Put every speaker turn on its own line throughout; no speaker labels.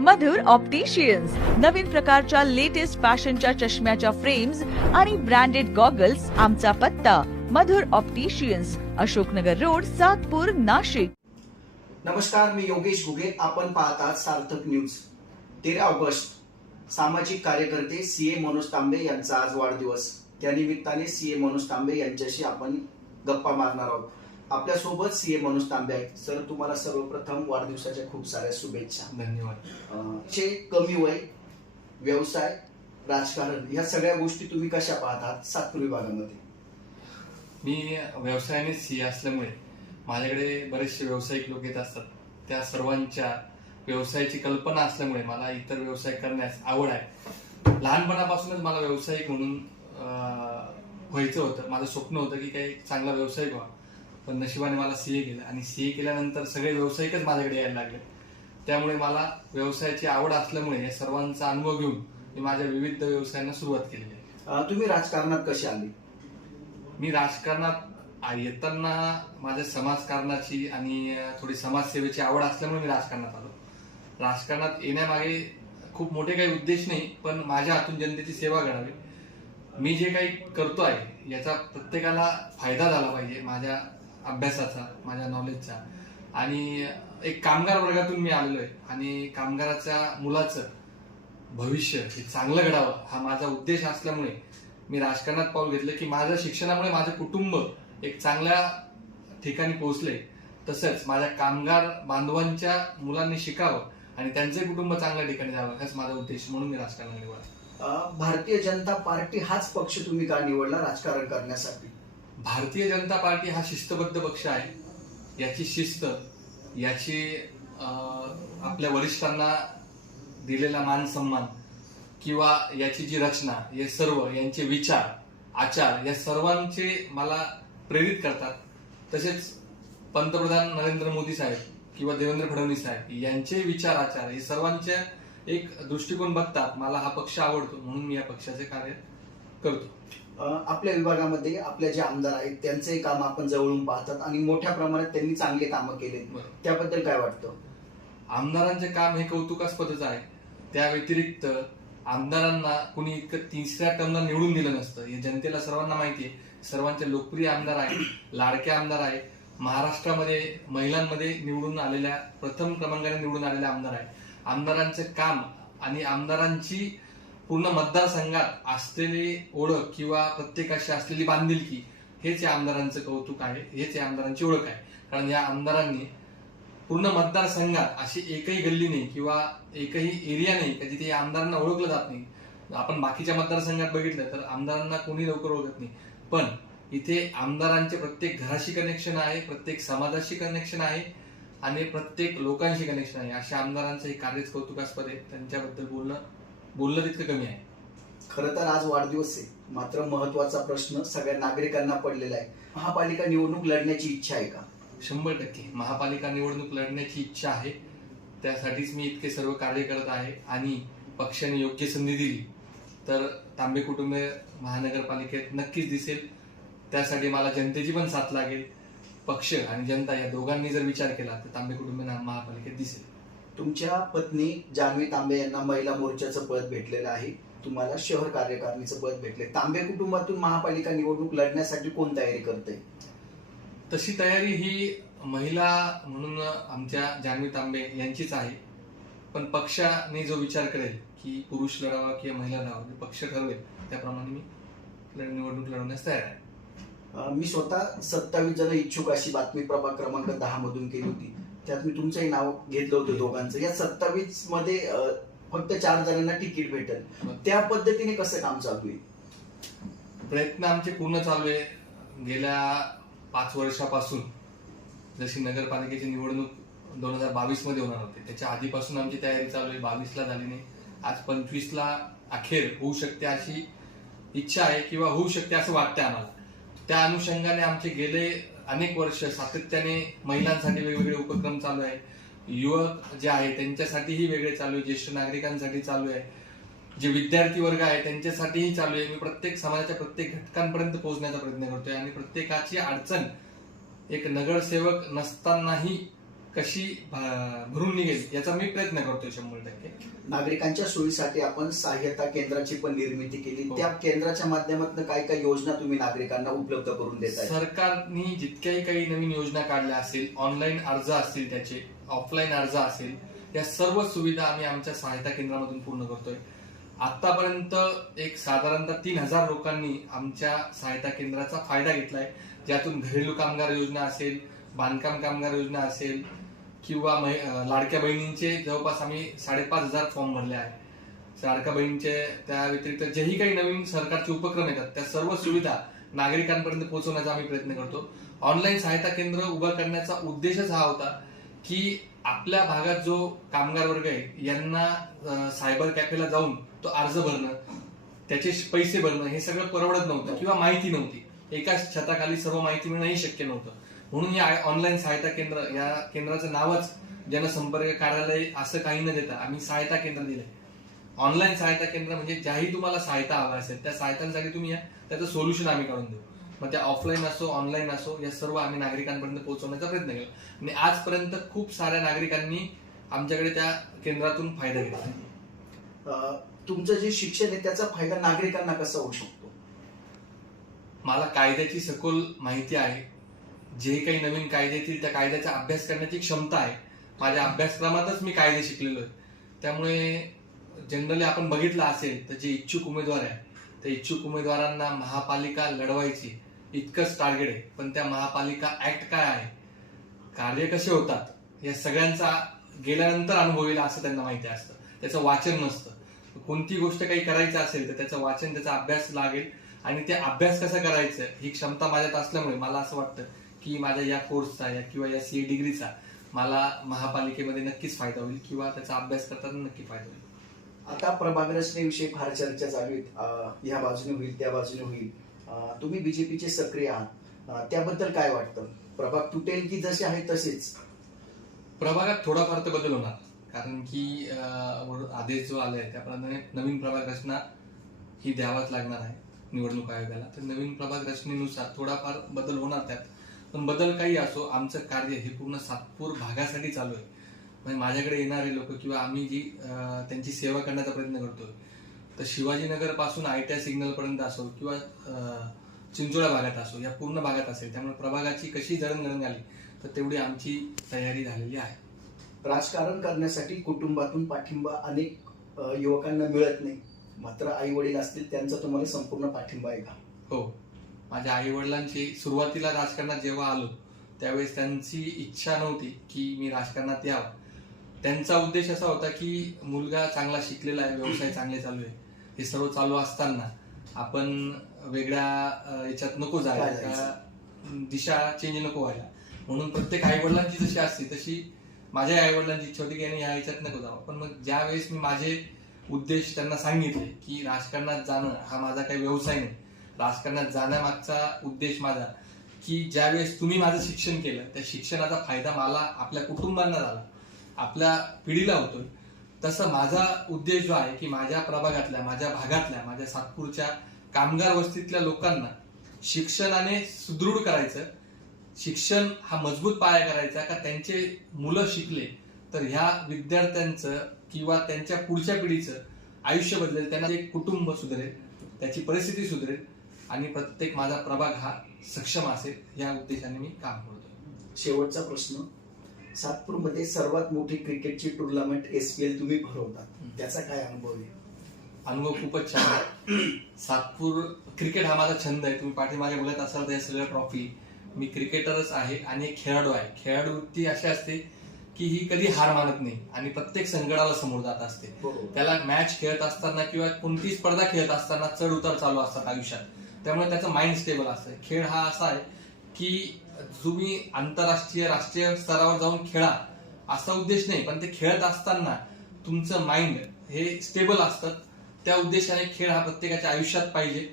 मधुर opticians नवीन प्रकारच्या latest फॅशनच्या चष्म्याच्या फ्रेम्स आणि ब्रँडेड गॉगल्स आमचा पत्ता. Madhur opticians Ashoknagar road Satpur Nashik.
नमस्कार मी योगेश घुगे. आपण पाहतात सार्थक न्यूज तेरा ऑगस्ट सामाजिक कार्यकर्ते सी ए मनोज तांबे यांचा आज वाढदिवस. त्यानिमित्ताने सी ए मनोज तांबे यांच्याशी आपण गप्पा मारणार आहोत. आपल्यासोबत सी ए मनोज तांबे आहेत. सर तुम्हाला सर्वप्रथम वाढदिवसाच्या खूप साऱ्या शुभेच्छा.
धन्यवाद.
चे कमी वय व्यवसाय राजकारण ह्या सगळ्या गोष्टी तुम्ही कशा पाहतात सातपूर विभागामध्ये
मी व्यवसायाने सी असल्यामुळे माझ्याकडे बरेचसे व्यावसायिक लोक येत असतात. त्या सर्वांच्या व्यवसायाची कल्पना असल्यामुळे मला इतर व्यवसाय करण्यास आवड आहे. लहानपणापासूनच मला व्यावसायिक म्हणून व्हायचं होतं. माझं स्वप्न होतं की काही चांगला व्यावसायिक व्हा पण नशिबाने मला सी ए केलं. आणि सी ए केल्यानंतर सगळे व्यावसायिकच माझ्याकडे यायला लागले. त्यामुळे मला व्यवसायाची आवड असल्यामुळे या सर्वांचा अनुभव घेऊन मी माझ्या विविध व्यवसायांना सुरुवात केलेली आहे.
तुम्ही राजकारणात कसे आले?
मी राजकारणात येताना माझ्या समाजकारणाची आणि थोडी समाजसेवेची आवड असल्यामुळे मी राजकारणात आलो. राजकारणात येण्यामागे खूप मोठे काही उद्देश नाही पण माझ्या हातून जनतेची सेवा करावी. मी जे काही करतो आहे याचा प्रत्येकाला फायदा झाला पाहिजे. माझ्या अभ्यासाचा माझ्या नॉलेजचा आणि एक कामगार वर्गातून मी आलेलो आहे आणि कामगाराच्या मुलाचं भविष्य हे चांगलं घडावं हा माझा उद्देश असल्यामुळे मी राजकारणात पाऊल घेतलं की माझ्या शिक्षणामुळे माझं कुटुंब एक चांगल्या ठिकाणी पोहोचले. तसंच माझ्या कामगार बांधवांच्या मुलांनी शिकावं आणि त्यांचे कुटुंब चांगल्या ठिकाणी जावं हाच माझा उद्देश म्हणून मी राजकारण निवडला.
भारतीय जनता पार्टी हाच पक्ष तुम्ही का निवडला राजकारण करण्यासाठी?
भारतीय जनता पार्टी हा शिस्तबद्ध पक्ष आहे. याची शिस्त याची आपल्या वरिष्ठांना दिलेला मान सन्मान किंवा याची जी रचना हे सर्व यांचे विचार आचार या सर्वांचे मला प्रेरित करतात. तसेच पंतप्रधान नरेंद्र मोदी साहेब किंवा देवेंद्र फडणवीस साहेब यांचे विचार आचार हे सर्वांच्या एक दृष्टिकोन बघतात. मला हा पक्ष आवडतो म्हणून मी या पक्षाचे कार्य करतो.
आपल्या विभागामध्ये आपल्या जे आमदार आहेत त्यांचे काम आपण जवळून पाहतात आणि मोठ्या प्रमाणात त्यांनी चांगले कामं केले. त्याबद्दल काय वाटतं?
आमदारांचे काम हे कौतुकास्पदच आहे. त्या व्यतिरिक्त आमदारांना कुणी इतकं तिसऱ्या टर्मला निवडून दिलं नसतं. हे जनतेला सर्वांना माहिती आहे. सर्वांचे लोकप्रिय आमदार आहे लाडके आमदार आहे महाराष्ट्रामध्ये महिलांमध्ये निवडून आलेल्या प्रथम क्रमांकाने निवडून आलेले आमदार आहे आमदारांचे काम आणि आमदारांची पूर्ण मतदारसंघात असलेली ओळख किंवा प्रत्येकाशी असलेली बांधिलकी हेच या आमदारांचं कौतुक आहे हेच या आमदारांची ओळख आहे. कारण या आमदारांनी पूर्ण मतदारसंघात अशी एकही गल्ली नाही किंवा एकही एरिया नाही का जिथे या आमदारांना ओळखलं जात नाही. आपण बाकीच्या मतदारसंघात बघितलं तर आमदारांना कोणी लवकर ओळखत नाही. पण इथे आमदारांचे प्रत्येक घराशी कनेक्शन आहे प्रत्येक समाजाशी कनेक्शन आहे आणि प्रत्येक लोकांशी कनेक्शन आहे. अशा आमदारांचं हे कार्यच कौतुकास्पद आहे. त्यांच्याबद्दल बोलणं बोलणं तितकं कमी आहे.
खरं तर आज वाढदिवस आहे. मात्र महत्त्वाचा प्रश्न सगळ्या नागरिकांना पडलेला आहे. महापालिका निवडणूक लढण्याची इच्छा आहे का?
शंभर टक्के. महापालिका निवडणूक लढण्याची इच्छा आहे. त्यासाठीच मी इतके सर्व कार्य करत आहे आणि पक्षाने योग्य संधी दिली. तर तांबे कुटुंब महानगरपालिकेत नक्कीच दिसेल. त्यासाठी मला जनतेची पण साथ लागेल. पक्ष आणि जनता या दोघांनी जर विचार केला तर तांबे कुटुंब महापालिकेत दिसेल.
तुमच्या पत्नी जान्हवी तांबे यांना महिला मोर्चाचं पद भेटलेलं आहे. तुम्हाला शहर कार्यकारिणीचं पद भेटले तांबे कुटुंबातून महापालिका निवडणूक लढण्यासाठी कोण तयारी करते
तशी तयारी ही महिला म्हणून आमच्या जान्हवी तांबे यांचीच आहे. पण पक्षाने जो विचार करेल की पुरुष लढावा किंवा महिला लढावा पक्ष ठरवेल त्याप्रमाणे मी निवडणूक लढवण्यास तयार आहे.
मी स्वतः सत्तावीस जण इच्छुक अशी बातमी प्रभाग क्रमांक दहा मधून केली होती. त्यात मी तुमचंही नाव घेतलं होतं दोघांचं. या सत्तावीसमध्ये फक्त चार जणांना तिकीट भेटेल. त्या पद्धतीने कसं काम चालू आहे?
प्रयत्न आमचे पूर्ण चालू आहे. गेल्या पाच वर्षापासून जशी नगरपालिकेची निवडणूक दोन हजार बावीसमध्ये होणार होती त्याच्या आधीपासून आमची तयारी चालू आहे. बावीसला झाली नाही. आज पंचवीसला अखेर होऊ शकते अशी इच्छा आहे किंवा होऊ शकते असं वाटतंय आम्हाला. त्या अनुषंगाने आमचे गेले अनेक वर्ष सातत्याने महिलांसाठी वेगवेगळे उपक्रम चालू आहे. युवक जे आहे त्यांच्यासाठीही वेगळे चालू आहे. ज्येष्ठ नागरिकांसाठी चालू आहे. जे विद्यार्थी वर्ग आहे त्यांच्यासाठीही चालू आहे. मी प्रत्येक समाजाच्या प्रत्येक घटकांपर्यंत पोहोचण्याचा प्रयत्न करतोय. आणि प्रत्येकाची अडचण एक नगरसेवक नसतानाही कशी भरून निघेल याचा मी प्रयत्न करतोय शंभर टक्के.
नागरिकांच्या सोयीसाठी आपण सहाय्यता केंद्राची पण निर्मिती केली.
हो.
त्या केंद्राच्या माध्यमातून काय काय योजना तुम्ही नागरिकांना उपलब्ध करून देताय
सरकारने जितक्याही काही नवीन योजना काढल्या असेल ऑनलाईन अर्ज असतील त्याचे ऑफलाईन अर्ज असेल या सर्व सुविधा आम्ही आमच्या सहायता केंद्रामधून पूर्ण करतोय. आतापर्यंत एक साधारणतः तीन हजार लोकांनी आमच्या सहायता केंद्राचा फायदा घेतलाय. ज्यातून घरेलू कामगार योजना असेल बांधकाम कामगार योजना असेल किंवा लाडक्या बहिणींचे जवळपास आम्ही साडेपाच हजार फॉर्म भरले आहे लाडक्या बहिणींचे त्या व्यतिरिक्त जेही काही नवीन सरकारचे उपक्रम येतात त्या सर्व सुविधा नागरिकांपर्यंत पोहोचवण्याचा आम्ही प्रयत्न करतो. ऑनलाईन सहायता केंद्र उभं करण्याचा उद्देशच हा होता की आपल्या भागात जो कामगार वर्ग आहे यांना सायबर कॅफेला जाऊन तो अर्ज भरणं त्याचे पैसे भरणं हे सगळं परवडत नव्हतं किंवा माहिती नव्हती. एकाच छताखाली सर्व माहिती मिळणंही शक्य नव्हतं. म्हणून या ऑनलाईन सहायता केंद्र या केंद्राचं नावच जनसंपर्क कार्यालय असं काही न देता आम्ही सहायता केंद्र दिलंय. ऑनलाईन सहायता केंद्र म्हणजे ज्याही तुम्हाला सहायता हवा असेल त्या सहायतांसाठी तुम्ही या त्याचं सोल्युशन आम्ही काढून देऊ. मग त्या ऑफलाईन असो ऑनलाईन असो या सर्व आम्ही नागरिकांपर्यंत पोहोचवण्याचा प्रयत्न केला. आणि आजपर्यंत खूप साऱ्या नागरिकांनी आमच्याकडे त्या केंद्रातून फायदा घेतला.
तुमचं जे शिक्षण आहे त्याचा फायदा नागरिकांना कसा होऊ शकतो?
मला कायद्याची सखोल माहिती आहे. जे काही नवीन कायदे येतील त्या कायद्याचा अभ्यास करण्याची क्षमता आहे. माझ्या अभ्यासक्रमातच मी कायदे शिकलेलो आहे. त्यामुळे जनरली आपण बघितलं असेल तर जे इच्छुक उमेदवार आहे त्या इच्छुक उमेदवारांना महापालिका लढवायची इतकंच टार्गेट आहे. पण त्या महापालिका ऍक्ट काय आहे? कार्य कसे होतात? या सगळ्यांचा गेल्यानंतर अनुभव येईल असं त्यांना माहिती असतं. त्याचं वाचन नसतं. कोणती गोष्ट काही करायचं असेल तर त्याचं वाचन त्याचा अभ्यास लागेल. आणि ते अभ्यास कसा करायचं ही क्षमता माझ्यात असल्यामुळे मला असं वाटतं की माझ्या या कोर्सचा या किंवा या सीए डिग्रीचा मला महापालिकेमध्ये नक्कीच फायदा होईल किंवा त्याचा अभ्यास करताना नक्की फायदा होईल.
आता प्रभाग रचनेविषयी फार चर्चा चालू आहेत. ह्या बाजूने होईल त्या बाजूने होईल. तुम्ही बीजेपीचे सक्रिय आहात. त्याबद्दल काय वाटतं? प्रभाग तुटेल की जसे आहे तसेच?
प्रभागात थोडाफार तर बदल होणार. कारण की आदेश जो आलाय त्याप्रमाणे नवीन प्रभाग रचना ही द्यावाच लागणार आहे निवडणूक आयोगाला. तर नवीन प्रभाग रचनेनुसार थोडाफार बदल होणार त्यात. पण बदल काही असो आमचं कार्य हे पूर्ण सातपूर भागासाठी चालू आहे. म्हणजे माझ्याकडे येणारे लोक किंवा आम्ही जी त्यांची सेवा करण्याचा प्रयत्न करतोय तर शिवाजीनगरपासून आयट्या सिग्नल पर्यंत असो किंवा चिंचोळा भागात असो या पूर्ण भागात असेल त्यामुळे प्रभागाची कशी जडणघडण आली तर तेवढी आमची तयारी झालेली आहे.
राजकारण करण्यासाठी कुटुंबातून पाठिंबा अनेक युवकांना मिळत नाही. मात्र आई वडील असतील त्यांचा तुम्हाला संपूर्ण पाठिंबा आहे का?
हो. माझ्या आई वडिलांची सुरुवातीला राजकारणात जेव्हा आलो त्यावेळेस त्यांची इच्छा नव्हती की मी राजकारणात यावं. त्यांचा उद्देश असा होता की मुलगा चांगला शिकलेला आहे व्यवसाय चांगले चालू आहे. हे सर्व चालू असताना आपण वेगळ्या याच्यात नको जायला दिशा चेंज नको व्हायला. म्हणून प्रत्येक आई वडिलांची जशी असते तशी माझ्या आई वडिलांची इच्छा होती की यांनी ह्या याच्यात नको जावं. पण मग ज्या वेळेस मी माझे उद्देश त्यांना सांगितले की राजकारणात जाणं हा माझा काही व्यवसाय नाही राजकारणात जाण्यामागचा उद्देश माझा की ज्यावेळेस तुम्ही माझं शिक्षण केलं त्या शिक्षणाचा फायदा मला आपल्या कुटुंबांना झाला आपल्या पिढीला होतोय. तसं माझा उद्देश जो आहे की माझ्या प्रभागातल्या माझ्या भागातल्या माझ्या सातपूरच्या कामगार वस्तीतल्या लोकांना शिक्षणाने सुदृढ करायचं. शिक्षण हा मजबूत पाया करायचा का त्यांचे मुलं शिकले तर ह्या विद्यार्थ्यांचं किंवा त्यांच्या पुढच्या पिढीचं आयुष्य बदलेल त्यांना एक कुटुंब सुधरेल त्याची परिस्थिती सुधरेल. आणि प्रत्येक माझा प्रभाग हा सक्षम असेल या उद्देशाने मी काम करतो
शेवटचा प्रश्न. सातपूरमध्ये सर्वात मोठी क्रिकेटची टुर्नामेंट एस पी एल तुम्ही भरवतात त्याचा काय अनुभव आहे?
अनुभव खूपच छान आहे. सातपूर क्रिकेट हा माझा छंद आहे. तुम्ही पाठीमागे बघत असाल तर या सगळ्या ट्रॉफी. मी क्रिकेटरच आहे आणि एक खेळाडू आहे. खेळाडू वृत्ती अशी असते की ही कधी हार मानत नाही आणि प्रत्येक संकटाला समोर जात असते. त्याला मॅच खेळत असताना किंवा कोणतीही स्पर्धा खेळत असताना चढ उतार चालू असतात आयुष्यात. त्यामुळे त्याचं माइंड स्टेबल असतं खेळ हा असा आहे की तुम्ही आंतरराष्ट्रीय राष्ट्रीय स्तरावर जाऊन खेळा असा उद्देश नाही पण ते खेळत असताना तुमचं माइंड हे स्टेबल असतं. त्या उद्देशाने खेळ हा प्रत्येकाच्या आयुष्यात पाहिजे.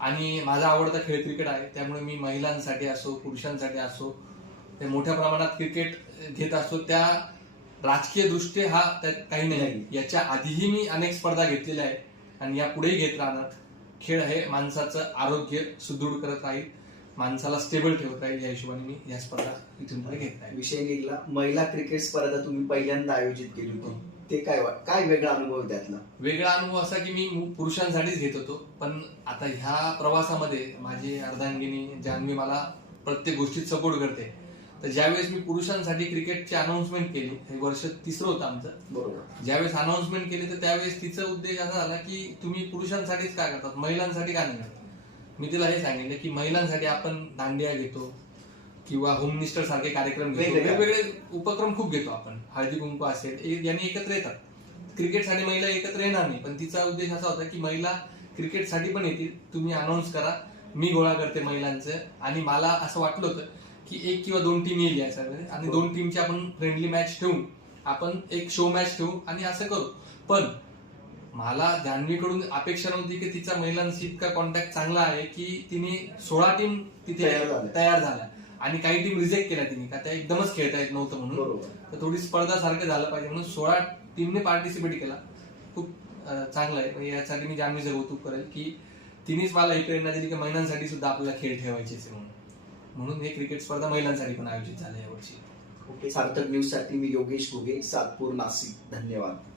आणि माझा आवडता खेळ क्रिकेट आहे. त्यामुळे मी महिलांसाठी असो पुरुषांसाठी असो ते मोठ्या प्रमाणात क्रिकेट घेत असतो त्या राजकीय दृष्टी हा त्यात काही नाही
नाही.
याच्या आधीही मी अनेक स्पर्धा घेतलेल्या आहेत. आणि यापुढेही घेत राहणार. खेळ हे माणसाचं आरोग्य सुदृढ करत राहील माणसाला स्टेबल ठेवता येईल या हिशोबाने मी या स्पर्धा इथून पुढे घेत आहे.
विषय निघला. महिला क्रिकेट स्पर्धा तुम्ही पहिल्यांदा आयोजित केली होती. ते काय काय वेगळा अनुभव त्यातला?
वेगळा अनुभव असा की मी मु- पुरुषांसाठीच घेत होतो. पण आता ह्या प्रवासामध्ये माझी अर्धांगिनी जान्हवी मला प्रत्येक गोष्टीत सपोर्ट करते तर ज्यावेळेस मी पुरुषांसाठी क्रिकेटची अनाऊन्समेंट केली हे वर्ष तिसरं होतं आमचं.
बरोबर.
ज्यावेळेस अनाऊन्समेंट केली तर त्यावेळेस तिचा उद्देश असा झाला की तुम्ही पुरुषांसाठीच काय करतात? महिलांसाठी का नाही करत? मी तिला हे सांगितलं की महिलांसाठी आपण दांडिया घेतो किंवा होम मिनिस्टर सारखे कार्यक्रम घेतो.
वेगवेगळे.
उपक्रम खूप घेतो आपण. हळदी कुंकू असेल यांनी एकत्र येतात. क्रिकेटसाठी महिला एकत्र येणार नाही पण तिचा उद्देश असा होता की महिला क्रिकेटसाठी पण येतील. तुम्ही अनाऊन्स करा. मी गोळा करते महिलांचं आणि मला असं वाटलं होतं की एक किंवा दोन टीम येईल या सगळे आणि दोन टीमची आपण फ्रेंडली मॅच ठेवून आपण एक शो मॅच ठेवू आणि असं करू. पण मला जान्हवीकडून अपेक्षा नव्हती की तिचा महिलांशी इतका कॉन्टॅक्ट चांगला आहे की तिने सोळा टीम तिथे
तयार झाल्या.
आणि काही टीम रिजेक्ट केल्या तिने का त्या एकदमच खेळता येत नव्हतं म्हणून. तर थोडी स्पर्धा सारखं झालं पाहिजे म्हणून सोळा टीमने पार्टिसिपेट केला. खूप चांगलं आहे. म्हणजे यासाठी मी जान्हवीचं कौतुक करेल की तिनेच मला ही प्रेरणा दिली की महिलांसाठी सुद्धा आपल्याला खेळ ठेवायचे म्हणून. म्हणून हे क्रिकेट स्पर्धा महिलांसाठी पण आयोजित झाल्या यावर्षी.
ओके सार्थक न्यूजसाठी मी योगेश घुगे सातपूर नाशिक. धन्यवाद.